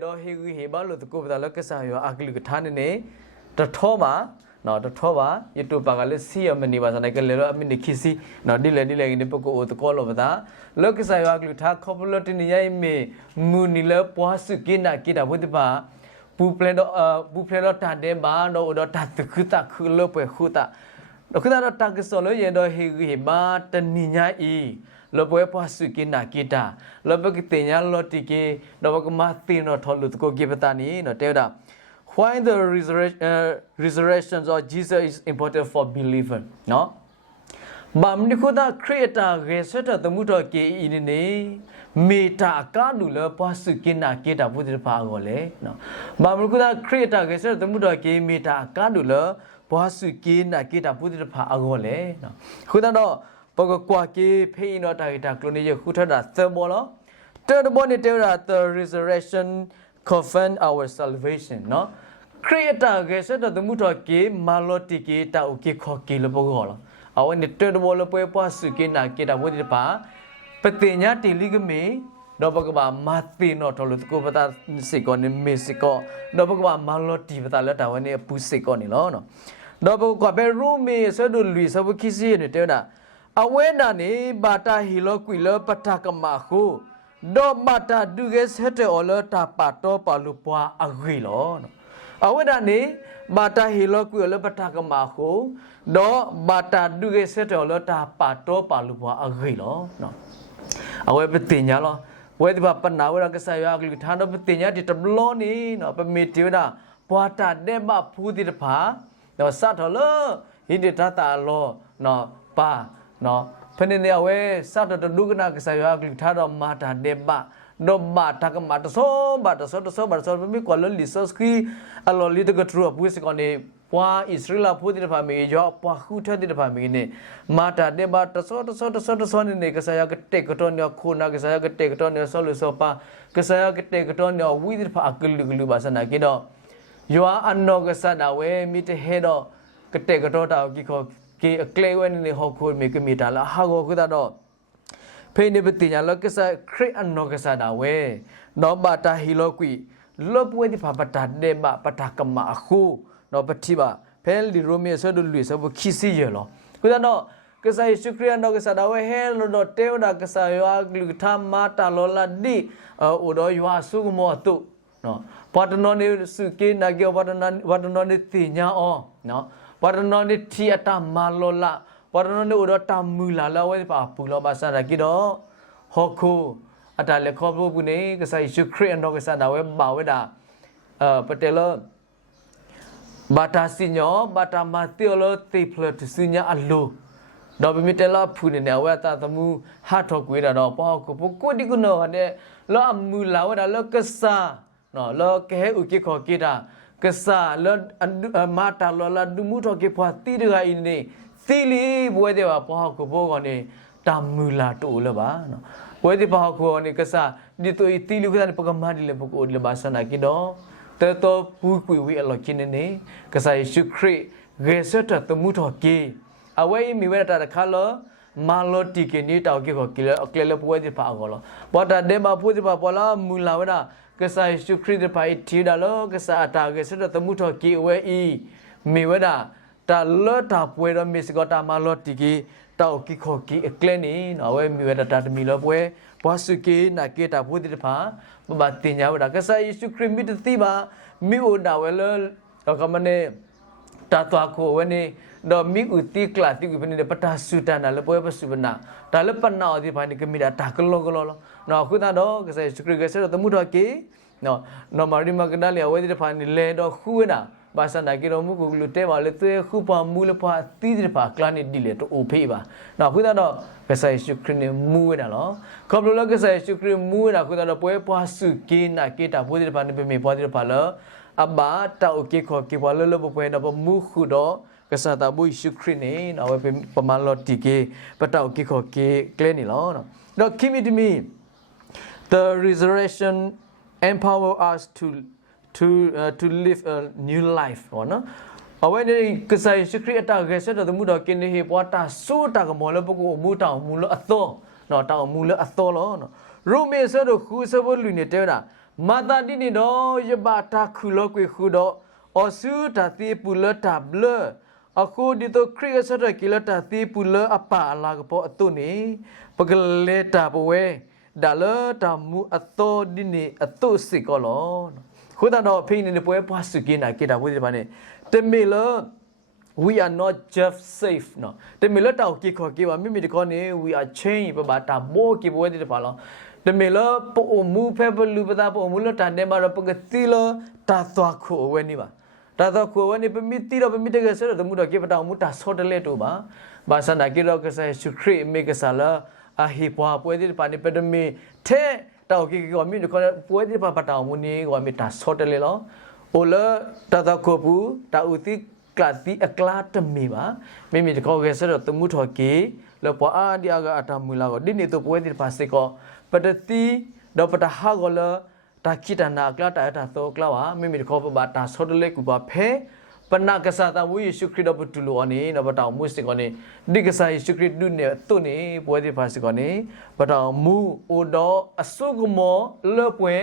do he balo to go the locus yo ugly tanine the toma no the toba you to bagale see a many was like a little mini kissy no delay in the book or the call over that locus I ugly ta couple in the yame moonila poasu gina kita with the bar Bupleno tade ba no do tatukuta kulope huta Okuda tak solo ye do he ba taninya I Lopo poasu gina kita Lopo kitenya lotiki do mati no tolut go give tani no teuda Why the resurrection of Jesus is important for believer? No? Bamnikuda creator research the muto ke inine meta kadula pasukina kita putri pagole. No? Bamnikuda creator research the muto ke meta kadula pasukina kita putri pagole. No? Kuda no pogo kwa ke pay no ta clone ye kuta da thebolo. Third bone the resurrection confirm our salvation, no? Creator gese da muto ke maloti ke ta uke khoki lo bogola. Awan ni third bolo pe pasu ke na ke da wodi pa petinya tiligame do bagaba mati no tholo ko pata siko ni mesiko do bagaba maloti pata la ta wani pusiko ni lo no. Do bagaba be rumi so do lui so kisi ni te na. Awena ni bata hilo kwilo patakama khu do mata duge sete olo ta pato palupwa agilo no aweda ni bata hilo ku olo patakama khu do bata duge sete olo ta pato palupwa agilo no awe petinya lo we di ba pana we ra kasa ya agli tha do petinya di tablo ni no pa mi ti da pwata de ba phu di pha no sa tho lo hi di ta lo no pa no Penini awe satu terdugna kesaya kita mata deba do mata ke mata so bimi kalau lisos ki alo lihat ke true apu sekone wah Israel apu di depan mi jo wah hutan di depan mi ini mata deba so ini kesaya ketek ketonnya kuna kesaya ketek ketonnya solu sopa kesaya ketek ketonnya widi depan aglu bahasa nak kido jua anno kesana awe mite hedo ketek ketonnya kiko ki clay when ni hokul me ke mita la ha go kuda do phe ni betinya lo kesa create anno kesa da we no bata hilo kui lo pwe di pha bata de ba pata kama khu no pati ba phe li romie so do lui so bu khisi ye lo kuda do kesa yesu kriya no kesa da we he lo do te da kesa yo aglu tha mata lo la di o do yo su mo tu no patno ni su ke na ge patno ni tinya o no Warna ni tiada malola, warna ni udah tamu lala, wajib apa pulau bahasa lagi do, hoku, ada lekor buku ni, kesai syukri ando kesana, wajib bawa dah, petelo, batasinya, batamati olo tipler tusunya alu, dah bimitela pun ni, wajib tak temu hatoku ida do, pahaku, buku di guna ada, lo amula, wajib lo kesah, no, lo kehe uki koki dah. Kesa lo mata lo la dumuto ke pati dega ini tili buat dia apa aku bogo ni tamula tu le ba no buat dia apa aku ni kesa di tu tili kita ni pegamah di lebuku di bahasa nak kido teto pukui wi lo kini ni kesa syukri geseta temuto ke awai mi wera ta khalo malo tike ni tau ke ko kile buat dia apa aku lo buat dia ba buat dia apa la mula wera Kesah syukri depai tiada lo kesah atas kesah temuto ki wei miweda ta lo ta puedo misigota malo tiki tau ki koki ekleni nawe miweda ta milo pue pasuki na kita pudi depa batinya weda kesah syukri mittiba miuda welo kamane ta to aku weni do mi uti klati ku bini pata sudana le pue pasubana ta le panau di pani kemida ta kelo no aku ta do kesah syukri kesah temuto ki no mari magdali awai di pani le do khuena bahasa nak kira mu ku te wale tu khu pa mu le pa ti di pa klani di le to o phe ba no aku ta do kesah syukri ni mu da lo khoblo lo kesah syukri mu da aku ta do pue pa su ki na ki ta pudi pani pe me pa di pa lo abba ta o ki kho ki pa lo pue da pa mu khu do kesah ta bu syukri ni na we pe paman lo ti ki pa ta o ki kho ki kle ni lo no do kimi to me the resurrection empower us to live a new life or no awen ni kesai syukri ata gese da mu da kin he pota so ta ka mo le poko mu ta mu lo atho no ta mu lo atho lo no rome so do khu so bo lu ni te da မာတာဒီနီတော့ယဘာတာခုလောကွေခုတော့အဆူတာတိပူလတာဘလအခုဒီတော့ခရီးစရကီလတာတိပူလအပါအလာကပေါ်အတုနေပကလေတာပွဲဒါလတာမူအတော်ဒီနီအတုစစ်ကောလောခုဒါတော့ဖိနေပွဲပွားစုကိနာကေတာဝိဒီပါနေတမေလ we are not just safe နော်တမေလတောက်ကိခေါ်ကေပါမိမိတခေါ်နေ we are change ပပါတာဘောကေပွဲဒီပါလောတမေလပိုမူဖဲဘလူပတာပိုမူလတန်နေမှာပကတိလတာသွားခုအဝဲနေပါတာတော့ခုဝဲနေပမီတိတော့ပမီတကယ်ဆိုတော့မူတော့ကေပတောင်မူတာဆော့တလက်တို့ပါဘာစနာကေတော့ကဆာရှုခရီမေကဆာလာအဟိပွားပွဲဒီပါနေပဒမီထဲတောက်ကေကောမိခေါ်ပွဲဒီပါပတောင်မူနေကောမိတာဆော့တလက်လောအိုလတာတော့ခုပူတာဥတိကတိအကလာတမီပါမိမိတခေါ်ကေဆိုတော့တမှုထော်ကေလောပွားအာဒီအကအတမူလာကိုဒီနေတော့ပွဲဒီပါစေကောပတတိတော့ပတဟာကောလတာခိတနာကလာတာတာသောကလာဝမိမိတခေါ်ပပါတာဆောတလေကူပါဖဲပနာကစားတာဝိယေရှုခရစ်တော်ပတူလောနေတော့ပတောင်မွစစ်ကောနေဒီကစားယေရှုခရစ်ဒုနေတုနေပွဲဒီပါစကောနေပတောင်မူအိုတော်အစုကမောလပွဲ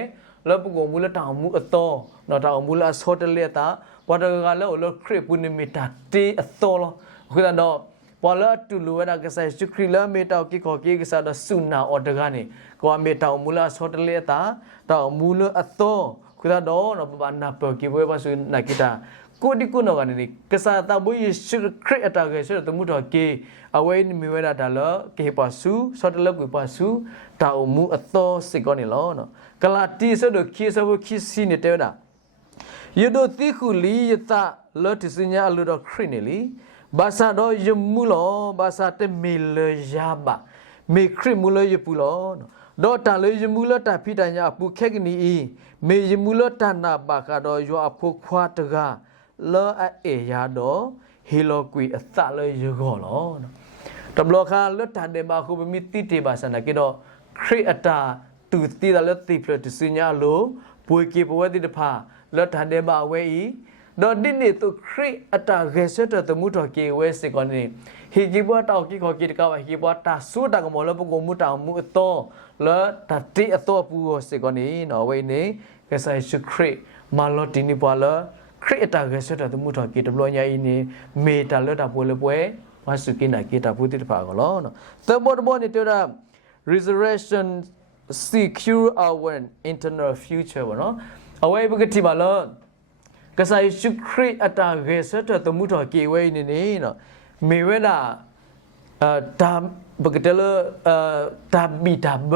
လပကိုမူလတောင်မူအတော်တော့တောင်မူလဆောတလေတာဘာတကလည်းလခရစ်ပုနိမီတာတေအတော်လောခုတော့ပေါ်လာတူလူဝနာကစားရှုခရီလာမေတောက်ကိခေါ်ကိကစားတော့ဆုနာအော်တကနေကိုအမေတောင်မူလာဆောတလေတာတောင်မူလအသောခုတော့နော်ပပနာပကိဘွေးပါဆုနာကိတာကိုဒီကုနောကနေကစားတာဘွေရှုခရစ်အတာကေဆိုတော့မှုတော့ကေအဝဲမီဝဲတာဒါလကေပါဆုဆောတလေကွေပါဆုတောင်မူအသောစစ်ကောနေလောနော်ကလာတီဆိုတော့ခိဆဘခိစီနေတဲ့တာယဒိုတိခုလီယတာလောတစညာလူတော့ခရစ်နေလီဘာသာတော့ယမူလောဘာသာတမီလယာဘာမေခရမူလယပူလောတော့တန်လေယမူလတဖိတညာပူခက်ကနီမေယမူလတနာဘာကတော့ယောအဖို့ခွာတကလောအေယာတော့ဟီလိုကွီအသလေယဂောလောတဘလခါလွတ်တန်တယ်ဘာခုမီတိတေဘာစနာကေတော့ခရစ်အတာတူတီတလက်တိဖလတစညာလိုပွေကေပဝတိတဖာလွတ်တန်တယ်ဘာဝဲဤတော့ဒီနေ့သူခရစ်အတာဂေဆတ်တမှုတော်ကေဝဲစစ်ကောနေဟီဂျီဘွားတောက်ကိခေါ်ကိတကဝဟီဘွားတာဆူတာကမောလပကိုမူတောင်မူအတော်လောတတိအတော်ပူစစ်ကောနေနော်ဝဲနေကဆိုင်ရှုခရစ်မာလော်တီနီပွာလခရစ်အတာဂေဆတ်တမှုတော်ကေတဘလောညာဤနေမေတာလော်တာပွဲလပွဲမဆုကိနာကေတာဘူးတိတဖာကောလောနော်သဘောတဘောနေတရာ resurrection secure our internal future ဘောနော်အဝဲပကတိပါလောကစားရှုခရစ်အတာဂေဆတ်တမှုတော်ကေဝဲနေနေနော်မေဝဲတာဒါဘကတလဒါဘီဒါဘ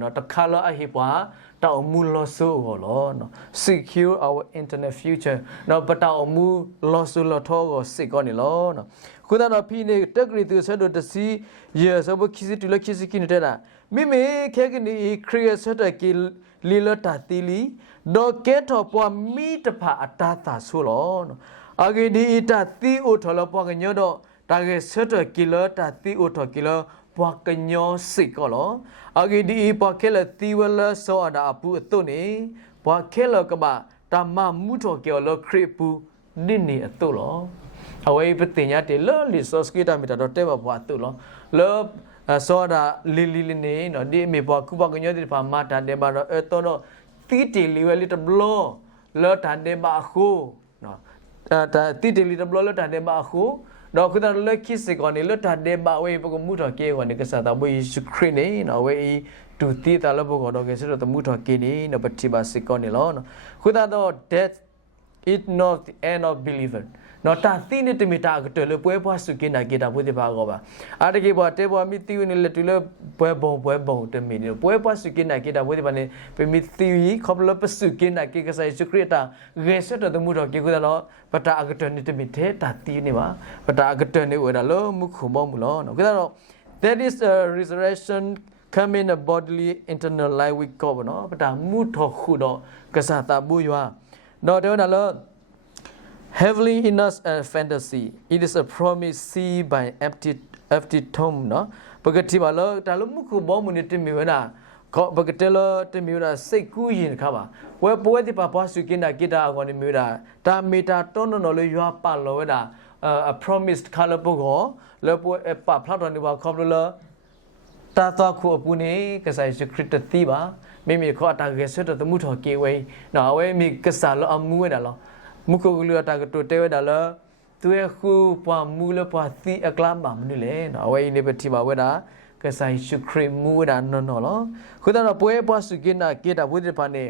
နော်တခါလောအဟိပွားတောင်မူလောဆူဟောလောနော် secure our internet future နော်ပတောင်မူလောဆူလောထောကိုစစ်ကောနေလောနော်ခုတော့ဖိနေတက်ဂရီသူဆတ်တစီယေဆဘခိစီတူလခိစီကိနေတာမိမေခဲကနေခရီးဆတ်တကီလီလတာတီလီဒေါ်ကဲထောပွားမိတဖာအတာတာဆိုလောနော်အဂေဒီတာတီအိုထောလပွားကညောတော့တာဂေဆတ်တကီလတာတီအိုထောကီလပွားကညောစစ်ကောလောအဂေဒီပွားခဲလတီဝလဆောအတာအပူအတုနေပွားခဲလကဘာတမမှုထောကေလခရစ်ပူနိနေအတုလောအဝေးပတင်ညာတေလောလီဆော့စကီတာမီတာတော့တဲဘပွားတုလောလောဆောဒါလီလီလီနေနော်ဒီမေပွားကုပကညောဒီဖာမာတာတေဘာတော့တော့တီတီလီဝဲလီတဘလောလောတန်တေဘာခုနော်တီတီလီတဘလောလောတန်တေဘာခုတော့ခုတော့လက်ခိစကောနေလောတန်တေဘာဝဲပကမှုတော့ကေကောနေကစားတော့ဘယေရှုခရစ်နေနော်ဝဲတူတီတာလဘကောတော့ကေစတော့တမှုတော့ကေနေနော်ပတိပါစကောနေလောနော်ခုတော့ death is not the end of believerနော်တာသီနေတမီတာကတလေပွဲပွားစုကိနာကေတာဘုဒ္ဓဘာကောပါအာတကေဘောတေဘောမီတီဝနေလေတူလေပွဲဘုံတမီနေပွဲပွားစုကိနာကေတာဘုဒ္ဓဘာနေပမီတီဝီခေါပလပစုကိနာကေကဆိုင်စုခရတာရေဆတ်တမှုတော့ကေကုတော့ပတာအကတနေတမီသေးတာတီနေပါပတာအကတနေဝဒါလောမခုမောမလောနော်ကေတော့ that is a resurrection come in a bodily internal life with God နော်ပတာမှုထောခုတော့ကစားတာဘူးရွာတော့တဲ့နော် Heavily in us a fantasy. It is a promise seen by empty tomb, no? Bagati balo, talo muku bomu ni timiwena. Ko bagatelo timiwena seku yin kaba. We poeti papa sukina kita agoni miwena. Ta mita tono no le yua palo wena. A promised color bogo. Le po pa plato ni wa koblo. Ta ta ku opuni kasai sukrita tiba. မိမိခေါ်တာကေဆွတ်တမှုထော်ကေဝဲနော်အဝဲမိကစားလောအမှုဝဲတာလောမုခုကလူတာကတိုတဲဝဲတာလောသူရဲ့ခုပွားမူလပွားသီအကလာမမနုလေနော်အဝဲနေပတိပါဝဲတာကဆိုင်ရှုခရမူဒါနော်လောခုတော့ပွဲပွားစုကိနာကေတာဝိဒပါနေ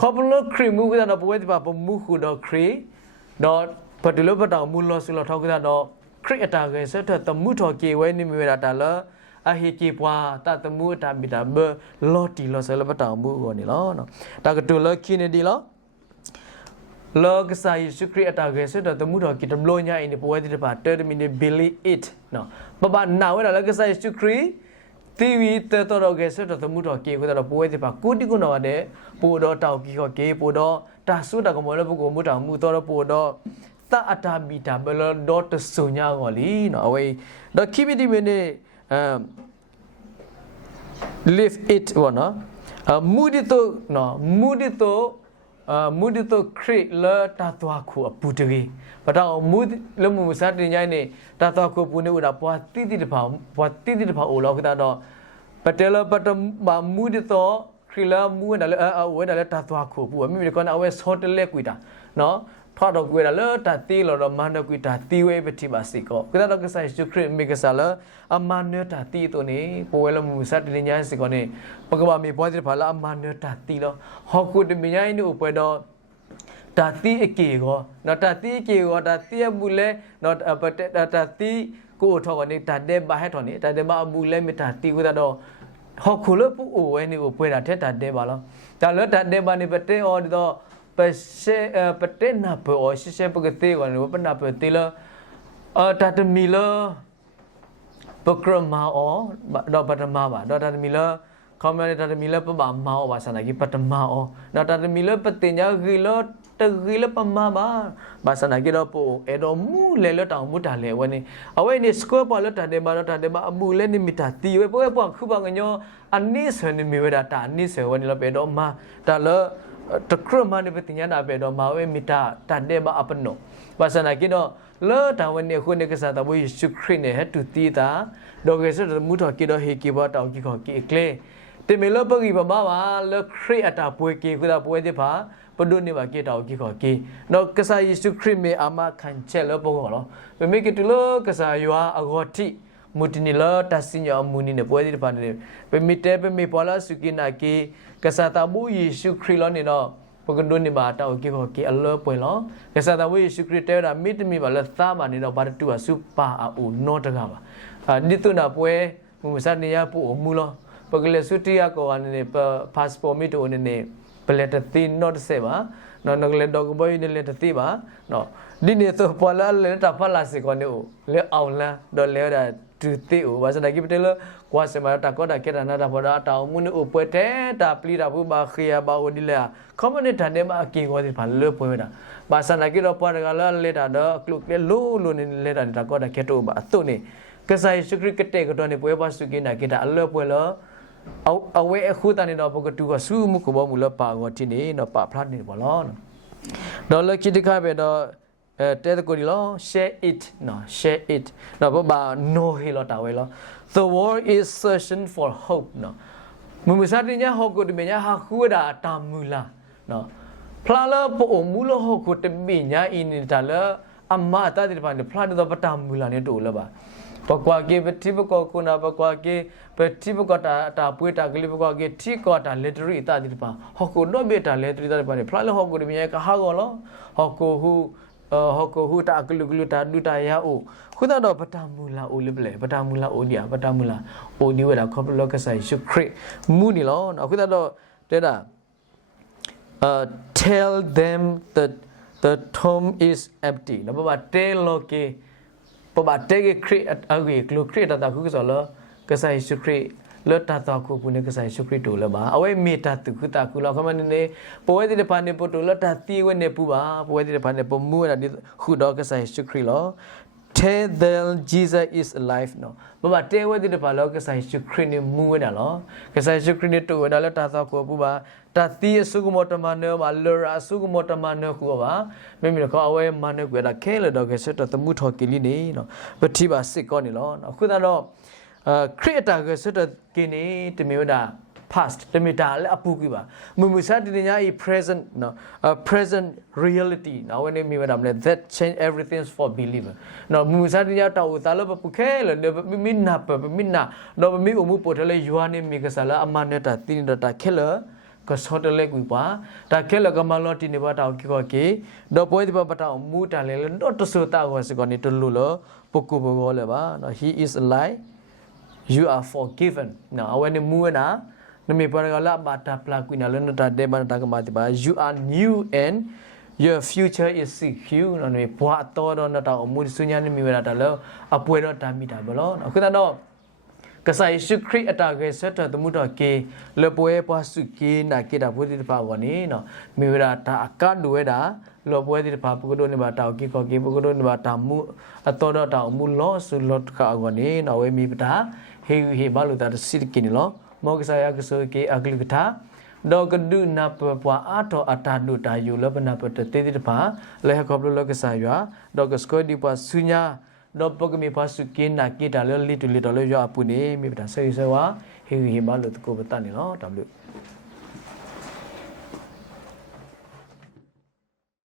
ခေါပလခရမူကတော့ပွဲဒီပါပမူခုတော့ခရီတော့ပတလပတောင်မူလောစုလောထောက်ကတော့ခရအတာကေဆွတ်တမှုထော်ကေဝဲနေမြဲတာလောအဟိကေပွားတတမှုတာမီတာဘလော်တီလောဆလပတောင်မှုကိုနေလောနော်တာကတူလခိနေဒီလောလောကဆိုင်စုခရအတာကေဆွတ်တမှုတော်ကိတဘလိုညာအင်းပွဲဒီပါ30 minute billy it နော်ပပနာဝဲလောကဆိုင်စုခရီတီဗီတတော်ကေဆွတ်တမှုတော်ကေကိုတော့ပွဲဒီပါကိုတိကုနော်တဲ့ပိုတော့တောက်ကြီးဟောကေပိုတော့တာဆုတကမောလပုကိုမှုတောင်မှုတော့ပိုတော့တအတာဘီတာဘလောဒေါ်တဆုညာကိုလီနော်အဝေးတော့ခိမီဒီမနေlive it ဝနော်မူဒီတိုနော်မူဒီတိုခရစ်လာတတော်ခုအပူတကြီးပတော့မူလမှုစတင်ញိုင်းနေတတော်ခုပူနေဦးတာပွားတိတိတဖောင်းပွားတိတိတဖောင်းအိုလောကတာတော့ပတဲလပတမူဒီတိုခရလာမူဒါလေဝဲဒါလေတတော်ခုပူမိမိကောအဝဲဆောတလက်ကွီတာနော်ဖတ်တော့ကွေလာတတီလော်မန်ဒကွီတာတီဝဲပတိပါစီကောကဒါတော့ကဆိုင်စုခရမိကဆာလာအမန်နတာတီတိုနေပိုဝဲလမှုစတင်ညာစီကောနေပကဘာမီပွားတိဖလာအမန်နတာတီလောဟောကုတမီညာနေဥပွဲတော့တာတီအကေကောနော်တာတီအကေကောတာတီအဘူးလဲနော်ပတာတီကိုထောကနေတာတဲ့ဘာဟက်ထောနေတာတဲ့မအဘူးလဲမတာတီကိုတော့ဟောခုလပူအိုဝဲနေဥပွဲတာတဲ့တာတဲ့ပါလောဒါလောတာတဲ့ဘာနေပတဲ့အော်တော့ပစေပတဲ့နာပေါ်ရှိစေပကတိကောနေပနာပတိလောတာတမီလောပကရမာအောတော့ပတမပါတော့တာတမီလောคอมเมนต์တာတမီလောပပမာအောပါစနာကြီးပတမအောတော့တာတမီလောပတင်ညာဂီလောတဂီလောပမာပါဘာစနာကြီးတော့ပိုအဲ့တော့မူလေလောတောင်မူတာလေဝနေအဝဲနေစကောပေါ်လောတာတဲ့မှာတော့တာတဲ့မှာအမူလဲနေမီတာတီဝဲပိုပွားခုပါငညောအနိဆွေနေမီဝဲတာတာအနိဆွေဝနေလောပဲတော့မှာတာလောတကရမနေပတင်ညာနာပဲတော့မှာဝဲမီတာတာတဲ့မှာအပနောဘာစနာကြီးတော့လောတာဝနေခုနေကစားတဘွေရှုခရနေဟတူတီတာဒေါကေဆတ်မူတော်ကိတော့ဟေကိဘောတောင်ကြီးခေါ်ကိကလေတေမေလောပဂီပမာပါလောခရအတာပွေကိခုတာပွေတိပါပဒုန်နေပါကိတောင်ကြီးခေါ်ကိနော်ကစားယေရှုခရမေအမခန်ချက်လောပေါ်လောပမေကိတလောကစားယွာအဂေါတိမူတနီလောတစင်ယောမူနီနေပွေတိပါနေပမေတဲပမေပေါ်လာစုကိနာကိကစားတဘူယေရှုခရလောနေနော်ပကဒုန်နေပါတောင်ကြီးခေါ်ကိအလောပွေလောကစားတဘူယေရှုခရတဲရာမိတမီပါလက်သားပါနေတော့ဘာတူအစုပါအိုနောတကပါဒီတုနာပွဲမူစနေရပူမူလောပကလေစုတီယာကိုအနေပတ်စပိုမီတိုအနေပလက်တတီနော့ဆေပါနော်နကလေဒေါကဘိုင်းနေလက်တတီပါနော်ဒီနေတော့ပေါ်လာလေတာဖလာစီကောနေလေအောင်လာဒေါ်လေရာတူတီအိုဘာစနာကိပတေလကွာစမတာကောတာကေတာနာတာဘောတာတောင်မှုနေဥပွဲတဲတာပလီတာဘူးဘာခီယာဘာဝဒီလေကွန်မြူနတီတန်မှာအကီကိုဒီဖာလေပွဲတာဘာစနာကိတော့ပေါ်ကလာလေတာတော့ကလုကလေလိုနေလေတာကောတာကေတိုဘာအတုနေကစားရှုခရကတဲ့ကတော့နေပွဲပါစုကိနာကေတာအလောပွဲလောအဝဲအခုတန်နေတော့ပကတူကဆူမှုကဘောမူလပါကောတိနေတော့ပါဖတ်နေဘောလောတော့လကိတခါပဲတော့တဲတကိုဒီလော share it နော် share it တော့ဘာ no ဟေလောတာဝဲလော the world is searching for hope နော်မူမစားတင်ညာဟောကိုတမညာဟာခုဒါတာမူလာနော်ဖလာလပိုမူလဟောကိုတမညာအင်းနေတာလအမတာဒီပါနေဖလာတော့ပတာမူလာနေတူလပါပကွာကေပတိပကောကုနာပကွာကေပတိပကောတာပွေတာကလေးပကွာကေတိကောတာလက်တရီတာဒီပါဟောကိုတော့ဘေတာလက်တရီတာပါနေဖလာလဟောကိုတမညာကဟာကောလောဟောကိုဟုတာကလူကလူတာဒူတာယာအိုခုတော့ပတာမူလာအိုလပလေပတာမူလာအိုဒီယာပတာမူလာအိုဒီဝဲတာခေါပလောကဆိုင်ရှုခရစ်မူနီလောနော်ခုတော့တဲ့တာ tell them that the tomb is empty နော်ဘာတဲလောကေပဘာတဲကေခရစ်အဂေကလူခရစ်တာခုဆိုလောကဆိုင်ရှုခရစ်လောတာတာခုပုန်ကဆိုင်ရှုခရစ်တိုလဘာအဝဲမေတာတုခတာခုလောကမနေပွဲတိပန်နေပတိုလောတာတီဝနေပူပါပွဲတိပန်နေပမူရဒီခုတော့ကဆိုင်ရှုခရစ်လော tell them Jesus is alive နော်ဘာတဲဝဲတိပလောကဆိုင်ရှုခရစ်နေမူဝဲတာလောကဆိုင်ရှုခရစ်နေတိုဝဲတာလောတာတာခုပူပါတာတီစုကမောတမနောမလောရာစုကမောတမနောခုပါမိမိတော့အဝဲမနကွဲတာခဲလောတော့ကစတတမှုထော်ကလီနေနော်ပတိပါစစ်ကောနေလောနော်ခုတော့ခရစ်တာကစတကိနေတမျိုးတာ past တမီတာလည်းအပူကြီးပါမမစားတင်ညာ present နော် present reality နော်ဝင်နေမိမတာမလဲ that change everything for believer နော်မမစားတင်ညာတောတာလပပခဲလမိနာပမိနာနော်မိအမှုပေါ်တယ်လေယွာနေမိကစားလာအမနဲ့တာတင်းတာခဲလကစောတလေကွာတာခဲလကမလောတီနေပါတောက်ကေတော့ပွဲဒီပါတောက်မူတာလေတော့တဆူတာကိုစကနေတလူလပကူဘောလေပါနော် he is alive you are forgiven now when you move na nami paragala bata plaquina lenata debana tagamati ba you are new and your future is secure no nami bwa to do na ta mu sunya ni mi wala ta lo apwe do ta mi ta bolo no khita no kasai shukri atage set to mu do ke le pwe pwa su ke na ke da bodi pa wa ni no mi wala ta aka do we da lo pwe di pa pu do ni ba ta ke ko ke pu do ni ba ta mu ato do ta mu lo su lo ka wa ni no we mi ta he balu ta sit kin lo mo ka sa ya ka so ke agli ka tha do ka du na pwa a tho ata du ta yu lo bana pa te te pa le ha ko lo ka sa ya do ka sko di pa sunya do pa ka mi pa su kin na ki ta lo li tu li do lo ya pu ni mi ta sai sai wa he balu ko ba ta ni lo w